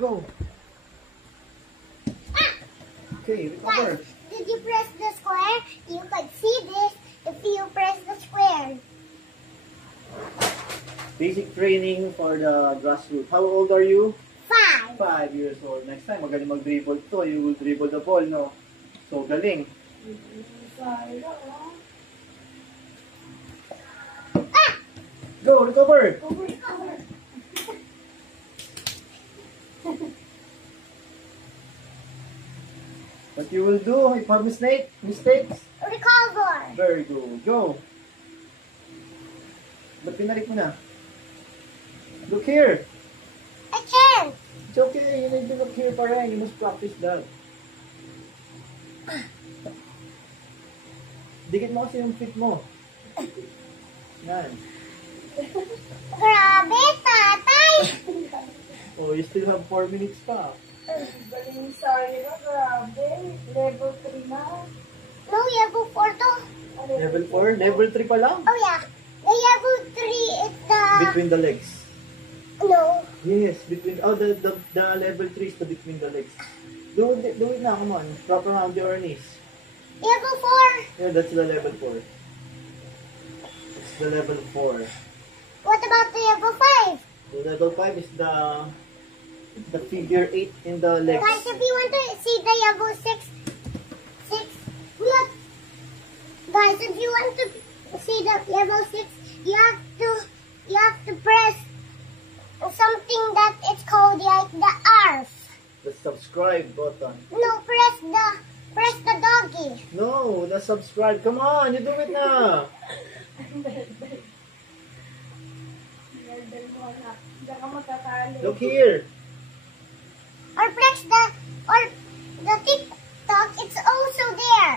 Go. Okay, recover. Guys, did you press the square? You could see this if you press the square. Basic training for the grassroots. How old are you? 5. 5 years old. Next time, magaling mag-dribble to. You will dribble the ball, no? So, galing. Go, recover. What you will do if you have mistakes? Recover. Very good. Go. Ba't pinarik mo na? Look here. I can't. It's okay. You need to look here pa rin. You must practice that. Dikit mo kasi yung feet mo. Yan. Grabe, tatay. Oh, you still have 4 minutes pa. Galing sorry na, grabe. Level 3 na. No, level 4 to. Level 4? Level 3 pa lang? Oh yeah. The level 3 is the... Between the legs. No. Yes, between... Oh, the level 3 is the between the legs. Do it now, come on. Wrap around your knees. Level 4. Yeah, that's the level 4. It's the level 4. What about the level 5? The level 5 is the figure 8 in the legs. Guys, if you want to see the level 6, look. Guys, if you want to see the level 6, you have to press something that it's called like the earth. The subscribe button. No, press the doggy. No, the subscribe. Come on, you do it now. Diyan ka matatali. Look here. Or press the TikTok, it's also there.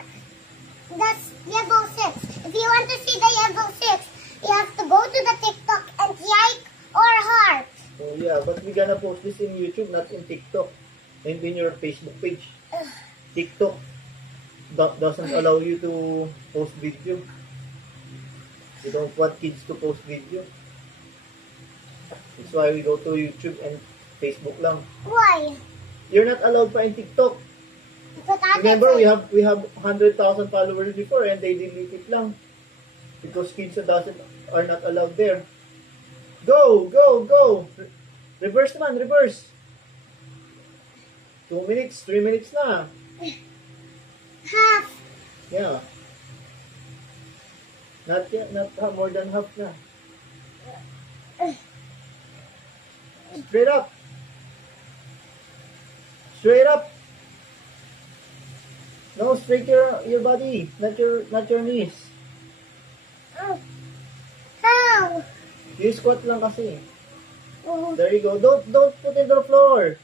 That's level 6. If you want to see the level 6, you have to go to the TikTok and like or heart. Oh yeah, but we're gonna post this in YouTube, not in TikTok. And in your Facebook page. TikTok doesn't allow you to post video. We don't want kids to post video. That's why we go to YouTube and Facebook lang. Why? You're not allowed pa in TikTok. But Remember, we have 100,000 followers before and they delete it lang. Because kids are not allowed there. Go! Go! Go! Reverse naman, reverse. 2 minutes, 3 minutes na. half. Yeah. Not yet, not more than half na. Straight up. Straight up. No, straight your body, not your knees. How? You squat lang kasi. Oh. There you go. Don't put it on the floor.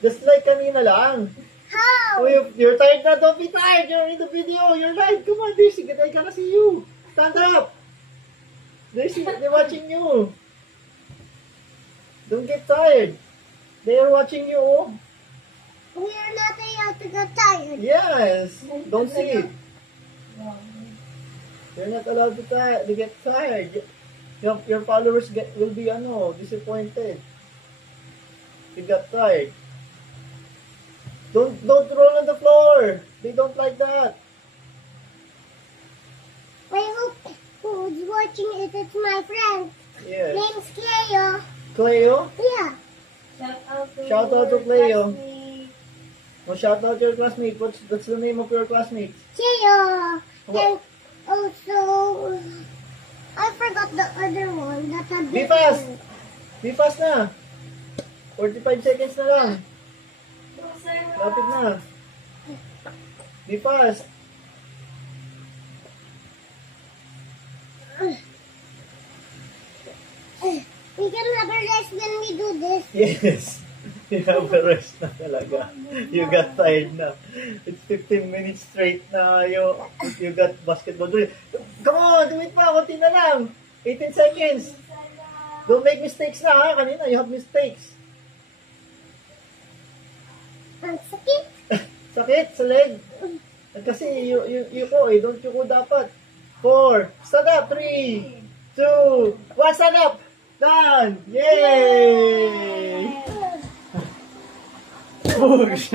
Just like kanina lang. How? Oh, you're tired na. Don't be tired. You're in the video. You're live. Come on, Daisy. I gotta see you. Stand up. Daisy, they're watching you. Don't get tired. They are watching you. We are not allowed to get tired. Yes. Don't sit. You're not allowed to get tired. Your followers will be disappointed. You got tired. Don't roll on the floor. They don't like that. I hope who's watching it, it's my friend. Yes. Name's Cleo. Cleo? Yeah. Shout out to Cleo. classmate. Well, shout out to your classmate. What's the name of your classmate? Cleo. What? And also, I forgot the other one. That had Be fast! Be fast na! 45 seconds na lang. Lapit na. Be fast. We can have a rest when we do this. Yes. You have a rest na talaga. You got tired na. It's 15 minutes straight na you got basketball drill. Come on, do it pa. Kunti na lang. 18 seconds. Don't make mistakes na ha. Kanina, you have mistakes. Ang sakit. Sakit sa leg. Kasi yuko eh. Don't yuko dapat. 4. Stand up. 3, 2, 1. Stand up. Done! Yay! Push!